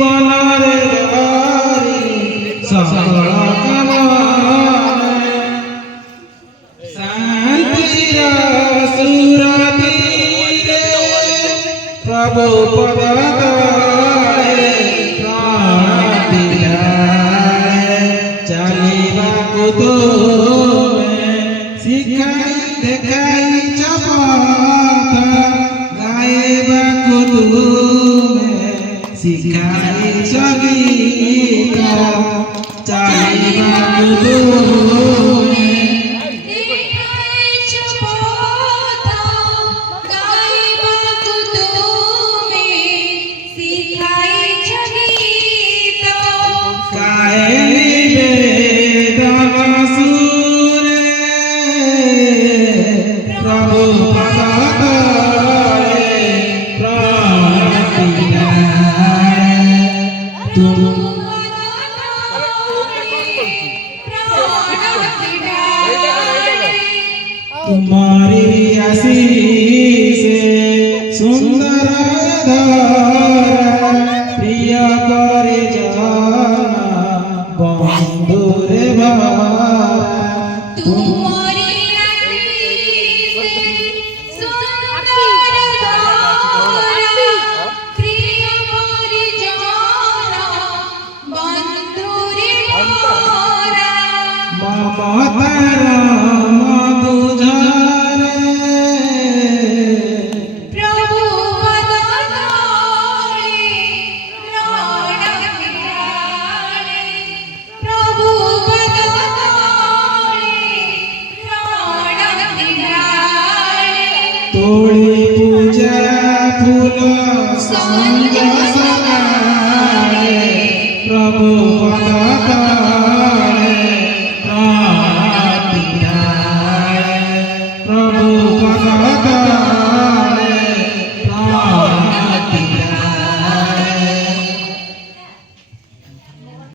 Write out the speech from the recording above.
জীবনের বাড়ি সকল কামনায় শান্তির সুরতিরে প্রভু পদতলে প্রাণ দিলায় চালিବାକୁ ତୁମେ ଶିଖାଇ ଦେଖାଇଛ ପଥ ଗାଇବାକୁ ତୁମେ ଶିଖାଇଛ ଗୀତ ଚାଲିବାକୁ ତୁମେ ଦେଖାଇଛ ପଥ ଗାଇବାକୁ ତୁମେ ଶିଖାଇଛ ଗୀତ ଗାଏ ନିବେଦନ ସୁରେ ପ୍ରଭୁ ପଦତଳେ ପ୍ରାଣ ଦିଲାଏ तुम्हारी आशीष सुंदर धारा प्रिय करे जाना बंधु रे भारा ତୁମରି ସୁନ୍ଦର ଧାରା ପ୍ରିୟ ପରିଜନ ବନ୍ଧୁରେ ଭରା ममतार मधुझरे ପ୍ରଭୁ ପଦତଳେ ପ୍ରାଣ ଦିଲାଏ ପ୍ରଭୁ ପଦତଳେ ପ୍ରାଣ ଦିଲାଏ तोड़ी पूजा फूल संग सगाए प्रभु पदतले